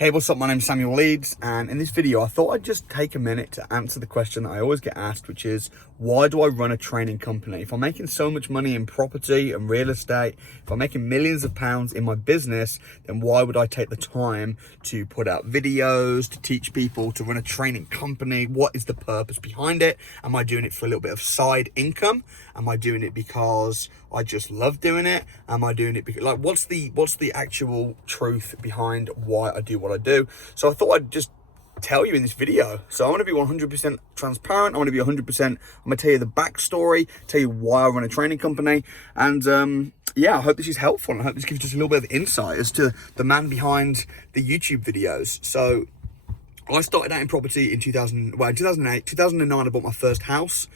Hey, what's up? My name's Samuel Leeds, and in this video I thought I'd just take a minute to answer the question that I always get asked, which is, why do I run a training company? If I'm making so much money in property and real estate, if I'm making millions of pounds in my business, then why would I take the time to put out videos, to teach people, to run a training company? What is the purpose behind it? Am I doing it for a little bit of side income? Am I doing it because I just love doing it? Am I doing it because, like, what's the actual truth behind why I do what I do? So I thought I'd just tell you in this video. So I want to be 100% transparent. I want to be 100%, I'm going to tell you the backstory, tell you why I run a training company. And yeah, I hope this is helpful. And I hope this gives just a little bit of insight as to the man behind the YouTube videos. So I started out in property in 2008, 2009, I bought my first house.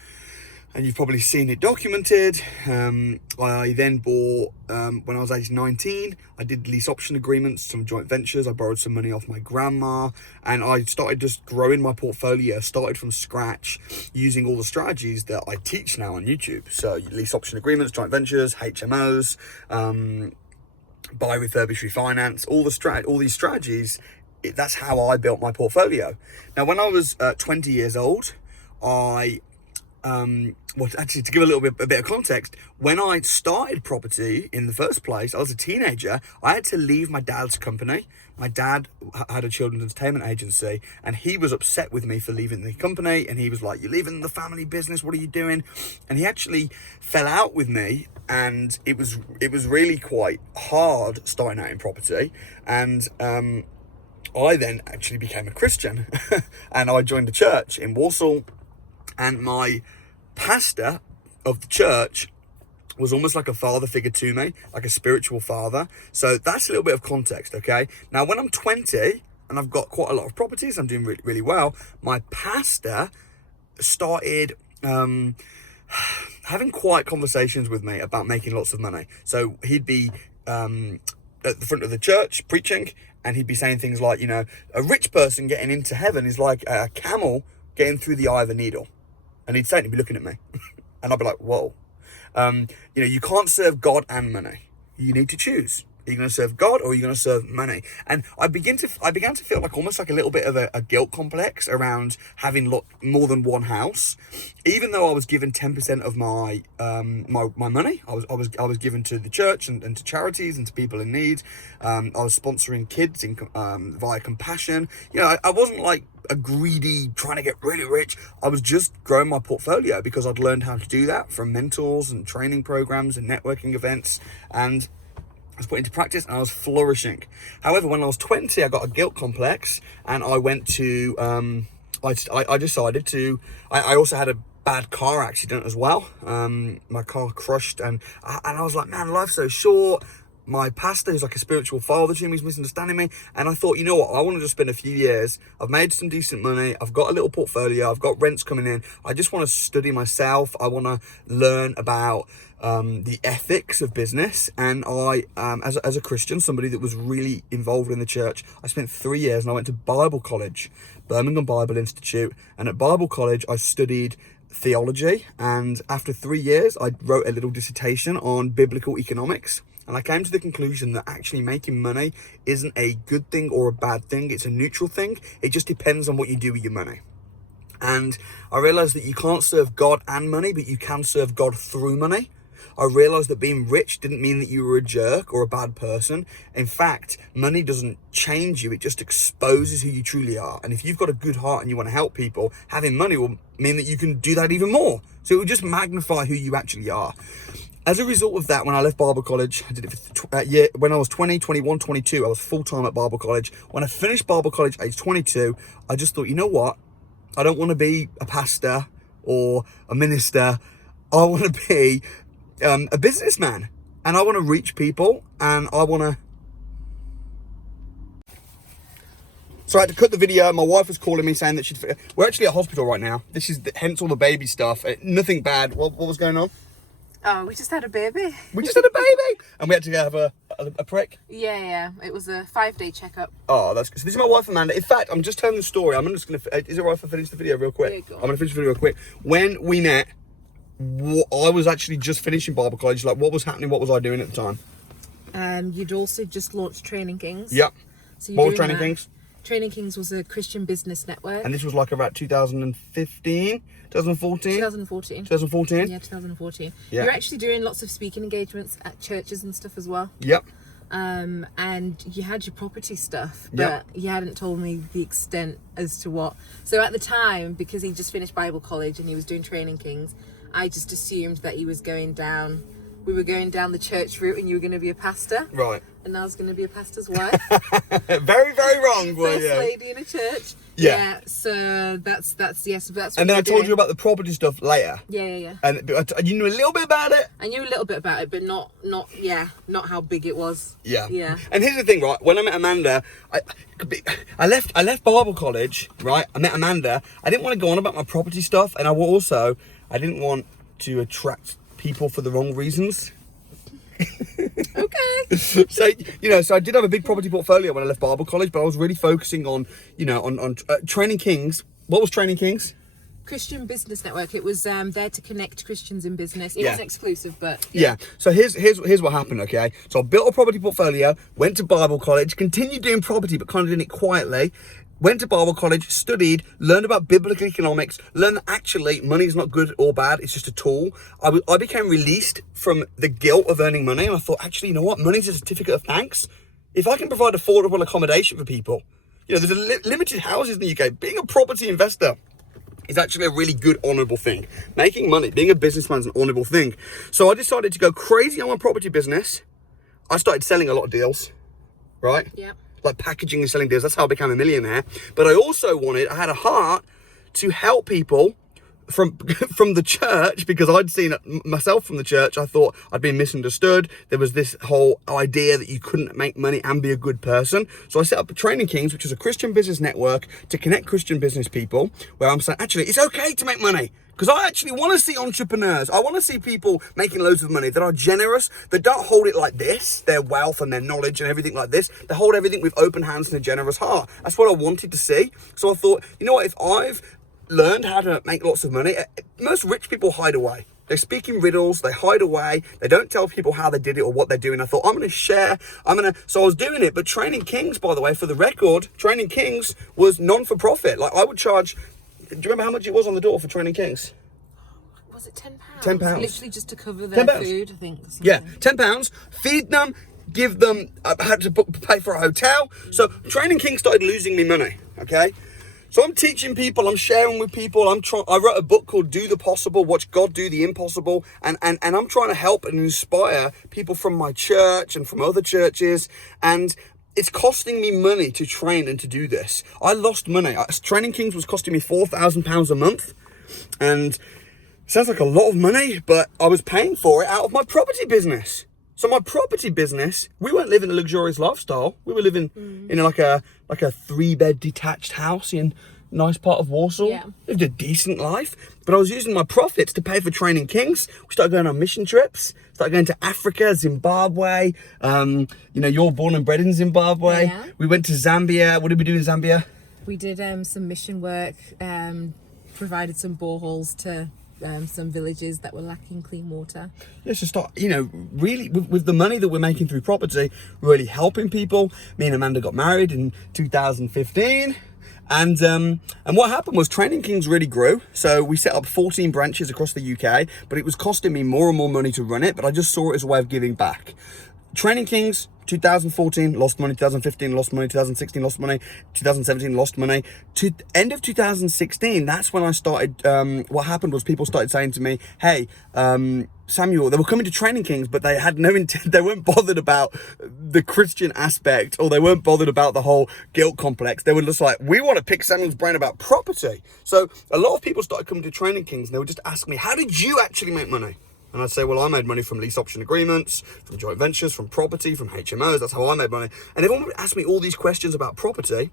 And you've probably seen it documented. I then bought, when I was age 19, I did lease option agreements, some joint ventures. I borrowed some money off my grandma, and I started just growing my portfolio, started from scratch, using all the strategies that I teach now on YouTube. So lease option agreements, joint ventures, HMOs, buy, refurbish, refinance, all these strategies. That's how I built my portfolio. Now, when I was 20 years old, well, actually, to give a bit of context, when I started property in the first place, I was a teenager. I had to leave my dad's company. My dad had a children's entertainment agency, and he was upset with me for leaving the company. And he was like, "You're leaving the family business. What are you doing?" And he actually fell out with me, and it was really quite hard starting out in property. And I then actually became a Christian, and I joined a church in Warsaw. And my pastor of the church was almost like a father figure to me, like a spiritual father. So that's a little bit of context, okay? Now, when I'm 20 and I've got quite a lot of properties, I'm doing really, really well, my pastor started having quiet conversations with me about making lots of money. So he'd be at the front of the church preaching, and he'd be saying things like, you know, a rich person getting into heaven is like a camel getting through the eye of a needle. And he'd say it and he'd be looking at me. And I'd be like, whoa. You know, you can't serve God and money. You need to choose. Are you going to serve God or are you going to serve money? And I began to feel like almost like a little bit of a guilt complex around having more than one house. Even though I was given 10% of my my money, I was given to the church and to charities and to people in need. I was sponsoring kids via Compassion. You know, I wasn't like a greedy trying to get really rich. I was just growing my portfolio because I'd learned how to do that from mentors and training programs and networking events, and I was put into practice and I was flourishing. However, when I was 20, I got a guilt complex, and I went to, I decided to, I also had a bad car accident as well. My car crushed, and I was like, man, life's so short. My pastor, who's like a spiritual father to me, is misunderstanding me. And I thought, you know what? I want to just spend a few years. I've made some decent money. I've got a little portfolio. I've got rents coming in. I just want to study myself. I want to learn about the ethics of business. And I, as a Christian, somebody that was really involved in the church, I spent 3 years and I went to Bible college, Birmingham Bible Institute. And at Bible college, I studied theology. And after 3 years, I wrote a little dissertation on biblical economics. And I came to the conclusion that actually making money isn't a good thing or a bad thing. It's a neutral thing. It just depends on what you do with your money. And I realized that you can't serve God and money, but you can serve God through money. I realized that being rich didn't mean that you were a jerk or a bad person. In fact, money doesn't change you. It just exposes who you truly are. And if you've got a good heart and you want to help people, having money will mean that you can do that even more. So it will just magnify who you actually are. As a result of that, when I left Bible college, I did it for when I was 20, 21, 22, I was full-time at Bible college. When I finished Bible college age 22, I just thought, you know what? I don't want to be a pastor or a minister. I want to be a businessman, and I want to reach people, and I want to... So I had to cut the video. My wife was calling me saying that we're actually at hospital right now. This is hence all the baby stuff. Nothing bad. What was going on? Oh, we just had a baby. We just had a baby? And we had to go have a prick? Yeah. It was a 5-day checkup. Oh, that's good. So this is my wife, Amanda. In fact, I'm just telling the story. I'm just going to... Is it right if I finish the video real quick? Yeah, go on. I'm going to finish the video real quick. When we met, I was actually just finishing Bible college. Like, what was happening? What was I doing at the time? You'd also just launched Training Kings. Yep. So what was Training Kings? Training Kings was a Christian business network. And this was like about 2015, 2014? 2014. 2014? Yeah, 2014. Yeah. You're actually doing lots of speaking engagements at churches and stuff as well. Yep. And you had your property stuff, but Yep. you hadn't told me the extent as to what. So at the time, because he just finished Bible college and he was doing Training Kings, I just assumed that he was we were going down the church route and you were going to be a pastor. Right. And I was going to be a pastor's wife. Very, very wrong, were First you? lady in a church. Yeah. So that's yes. That's what And then we I were told doing. you about the property stuff later. Yeah. And you knew a little bit about it? I knew a little bit about it, but not how big it was. Yeah. Yeah. And here's the thing, right? When I met Amanda, I left Bible college, right? I met Amanda. I didn't want to go on about my property stuff, and I didn't want to attract people for the wrong reasons. Okay. So I did have a big property portfolio when I left Bible college, but I was really focusing on Training Kings. What was Training Kings? Christian Business Network. It was there to connect Christians in business. It Yeah. wasn't exclusive, but Yeah. So here's what happened, okay? So I built a property portfolio, went to Bible college, continued doing property, but kind of doing it quietly. Went to Bible college, studied, learned about biblical economics, learned that actually money is not good or bad, it's just a tool. I became released from the guilt of earning money, and I thought, actually, you know what? Money's a certificate of thanks. If I can provide affordable accommodation for people, there's limited houses in the UK. Being a property investor is actually a really good, honourable thing. Making money, being a businessman is an honourable thing. So I decided to go crazy on my property business. I started selling a lot of deals, right? Yeah. Like packaging and selling deals. That's how I became a millionaire. But I had a heart to help people from the church, because I'd seen it myself from the church. I thought I'd been misunderstood. There was this whole idea that you couldn't make money and be a good person. So I set up Training Kings, which is a Christian business network to connect Christian business people, where I'm saying, actually, it's okay to make money. Because I actually want to see entrepreneurs. I want to see people making loads of money that are generous, that don't hold it like this, their wealth and their knowledge and everything like this. They hold everything with open hands and a generous heart. That's what I wanted to see. So I thought, you know what, if I've learned how to make lots of money, most rich people hide away. They speak in riddles, they hide away, they don't tell people how they did it or what they're doing. I thought, I'm going to share, so I was doing it. But Training Kings, by the way, for the record, Training Kings was non-for-profit. Like, I would charge, do you remember how much it was on the door for Training Kings? Was it £10? £10. Literally just to cover their £10. food, I think. Yeah, £10, feed them, give them, I had to pay for a hotel. So Training King started losing me money, okay? So I'm teaching people, I'm sharing with people, I wrote a book called Do the Possible, Watch God Do the Impossible, and I'm trying to help and inspire people from my church and from other churches, and it's costing me money to train and to do this. I lost money. Training Kings was costing me £4,000 a month, and sounds like a lot of money, but I was paying for it out of my property business. So my property business, we weren't living a luxurious lifestyle. We were living in like a 3-bed detached house in a nice part of Warsaw. Yeah. Lived a decent life, but I was using my profits to pay for Training Kings. We started going on mission trips, started going to Africa, Zimbabwe. You're born and bred in Zimbabwe. Yeah. We went to Zambia. What did we do in Zambia? We did some mission work, provided some boreholes to some villages that were lacking clean water. Yeah, so start, really with the money that we're making through property, really helping people. Me and Amanda got married in 2015. And what happened was Training Kings really grew. So we set up 14 branches across the UK, but it was costing me more and more money to run it. But I just saw it as a way of giving back. Training Kings, 2014, lost money. 2015, lost money. 2016, lost money. 2017, lost money. End of 2016, that's when I started, what happened was people started saying to me, hey, Samuel, they were coming to Training Kings, but they had no intent, they weren't bothered about the Christian aspect, or they weren't bothered about the whole guilt complex. They were just like, we want to pick Samuel's brain about property. So a lot of people started coming to Training Kings, and they would just ask me, how did you actually make money? And I'd say, well, I made money from lease option agreements, from joint ventures, from property, from HMOs. That's how I made money. And everyone would ask me all these questions about property.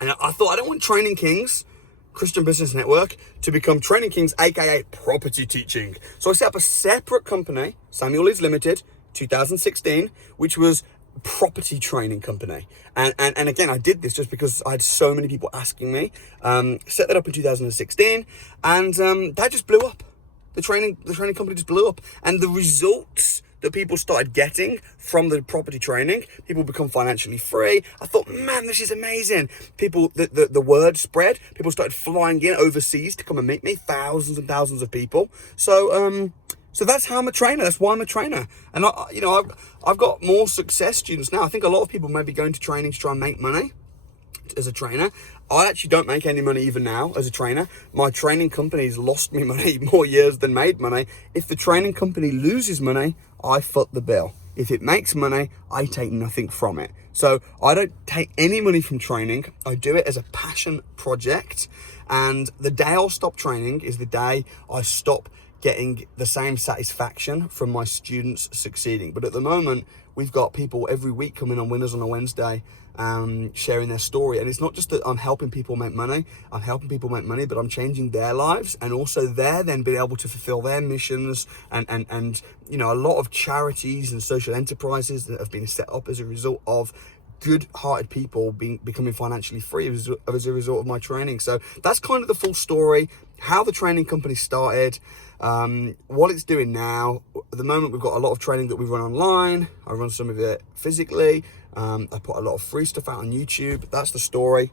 And I thought, I don't want Training Kings, Christian Business Network, to become Training Kings, aka property teaching. So I set up a separate company, Samuel Leeds Limited, 2016, which was a property training company. And again, I did this just because I had so many people asking me. Set that up in 2016, and that just blew up. The training company just blew up, and the results that people started getting from the property training. People become financially free. I thought, man, this is amazing. People, the word spread. People started flying in overseas to come and meet me. Thousands and thousands of people. So that's how I'm a trainer. That's why I'm a trainer. And I've got more success students now. I think a lot of people may be going to training to try and make money as a trainer. I actually don't make any money even now as a trainer. My training company's lost me money more years than made money. If the training company loses money, I foot the bill. If it makes money, I take nothing from it. So I don't take any money from training. I do it as a passion project. And the day I'll stop training is the day I stop getting the same satisfaction from my students succeeding. But at the moment, we've got people every week coming on Winners on a Wednesday, sharing their story. And it's not just that I'm helping people make money, but I'm changing their lives, and also they're then being able to fulfill their missions and a lot of charities and social enterprises that have been set up as a result of good-hearted people becoming financially free as a result of my training. So that's kind of the full story, how the training company started, what it's doing now. At the moment, we've got a lot of training that we run online. I run some of it physically. I put a lot of free stuff out on YouTube. That's the story.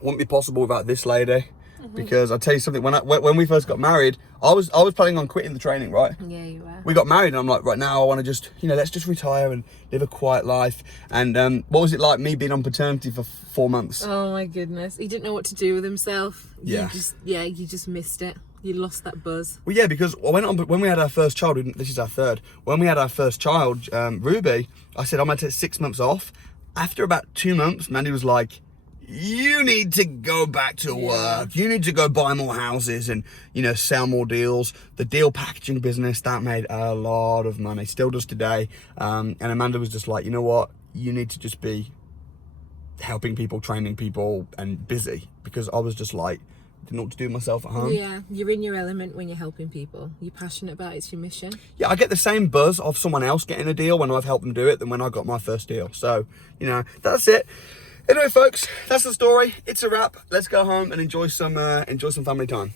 Wouldn't be possible without this lady. Because I'll tell you something, when we first got married, I was planning on quitting the training, right? Yeah, you were. We got married and I'm like, right now I want to just, let's just retire and live a quiet life. And what was it like, me being on paternity for 4 months? Oh my goodness. He didn't know what to do with himself. Yeah. You just missed it. You lost that buzz. Well, yeah, because when we had our first child, this is our third, when we had our first child, Ruby, I said, I'm going to take 6 months off. After about 2 months, Mandy was like, you need to go back to work. You need to go buy more houses and, sell more deals. The deal packaging business, that made a lot of money. Still does today. And Amanda was just like, you know what? You need to just be helping people, training people, and busy. Because I was just like, didn't know what to do myself at home. Yeah, you're in your element when you're helping people. You're passionate about it. It's your mission. Yeah, I get the same buzz of someone else getting a deal when I've helped them do it than when I got my first deal. So, that's it. Anyway, folks, that's the story. It's a wrap. Let's go home and enjoy some family time.